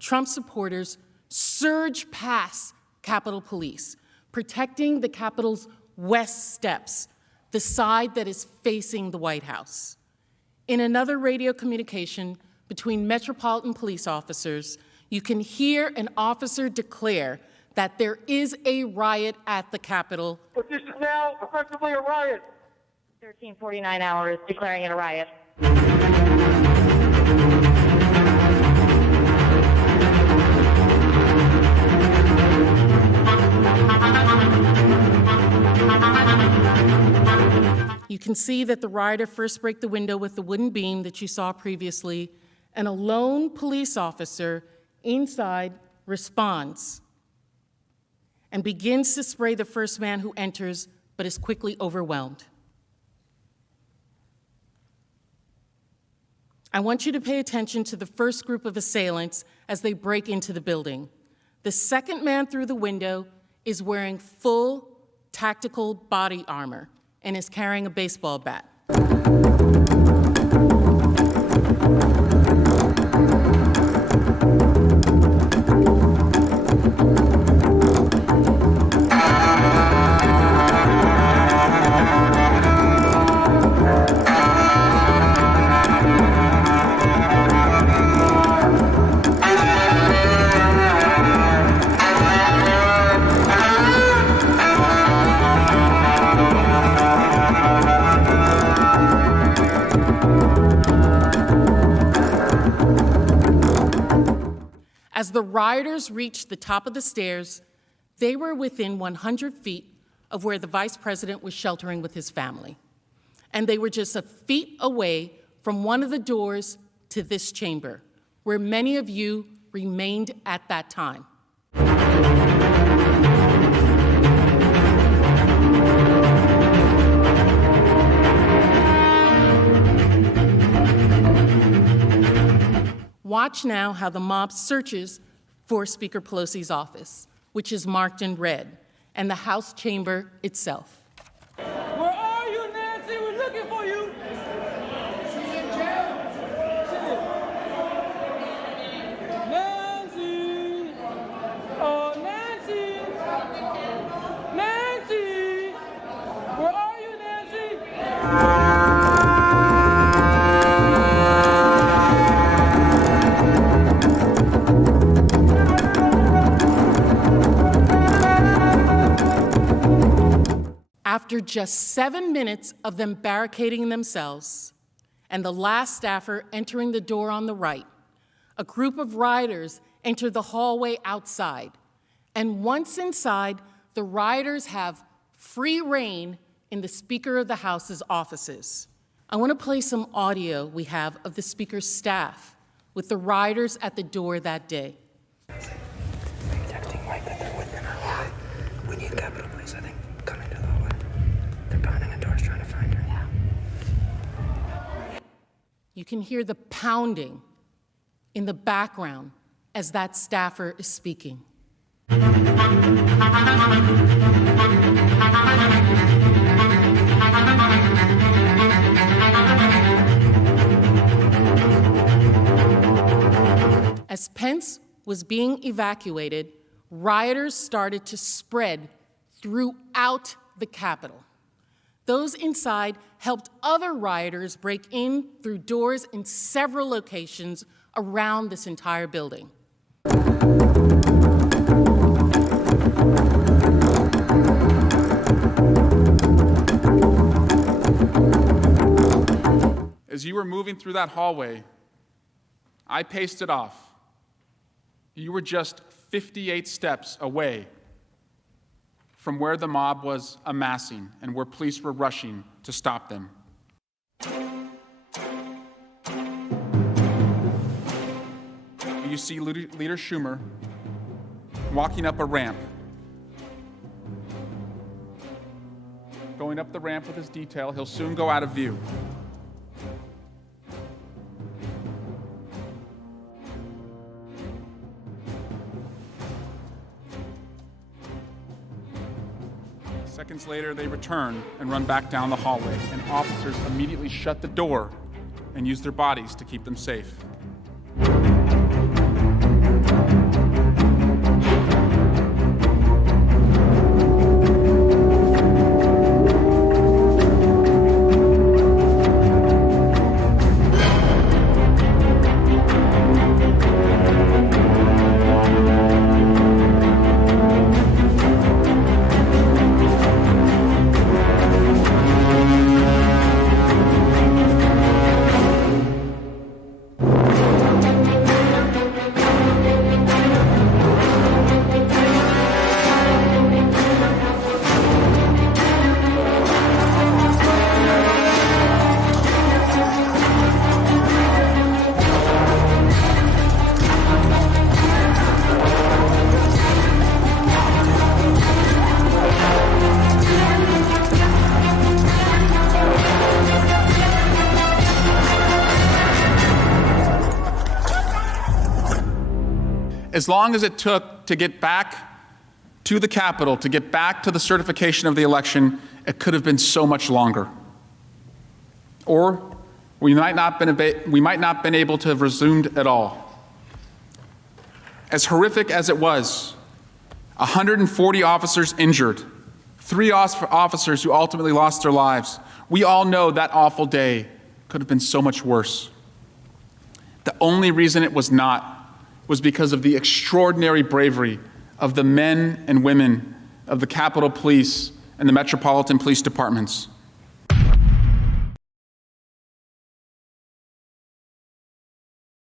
Trump supporters surge past Capitol Police, protecting the Capitol's west steps, the side that is facing the White House. In another radio communication between Metropolitan Police officers, you can hear an officer declare that there is a riot at the Capitol. But this is now effectively a riot. 1349 hours declaring it a riot. You can see that the rioter first break the window with the wooden beam that you saw previously, and a lone police officer inside responds and begins to spray the first man who enters, but is quickly overwhelmed. I want you to pay attention to the first group of assailants as they break into the building. The second man through the window is wearing full tactical body armor and is carrying a baseball bat. As the rioters reached the top of the stairs, they were within 100 feet of where the Vice President was sheltering with his family. And they were just a feet away from one of the doors to this chamber, where many of you remained at that time. Watch now how the mob searches for Speaker Pelosi's office, which is marked in red, and the House chamber itself. Where are you, Nancy? We're looking for you. She's in jail. Nancy. Oh, Nancy. Nancy. Where are you, Nancy? After just 7 minutes of them barricading themselves and the last staffer entering the door on the right, a group of rioters enter the hallway outside. And once inside, the rioters have free reign in the Speaker of the House's offices. I want to play some audio we have of the Speaker's staff with the rioters at the door that day. Texting Mike that they're within our hallway. We need Capitol Police, I think, coming to the hallway. They're pounding on doors trying to find her. Yeah. You can hear the pounding in the background as that staffer is speaking. As Pence was being evacuated, rioters started to spread throughout the Capitol. Those inside helped other rioters break in through doors in several locations around this entire building. As you were moving through that hallway, I paced it off. You were just 58 steps away from where the mob was amassing and where police were rushing to stop them. You see Leader Schumer walking up a ramp, going up the ramp with his detail. He'll soon go out of view. Seconds later, they return and run back down the hallway, and officers immediately shut the door and use their bodies to keep them safe. As long as it took to get back to the Capitol, to get back to the certification of the election, it could have been so much longer. Or we might not been able to have resumed at all. As horrific as it was, 140 officers injured, 3 officers who ultimately lost their lives. We all know that awful day could have been so much worse. The only reason it was not was because of the extraordinary bravery of the men and women of the Capitol Police and the Metropolitan Police Departments.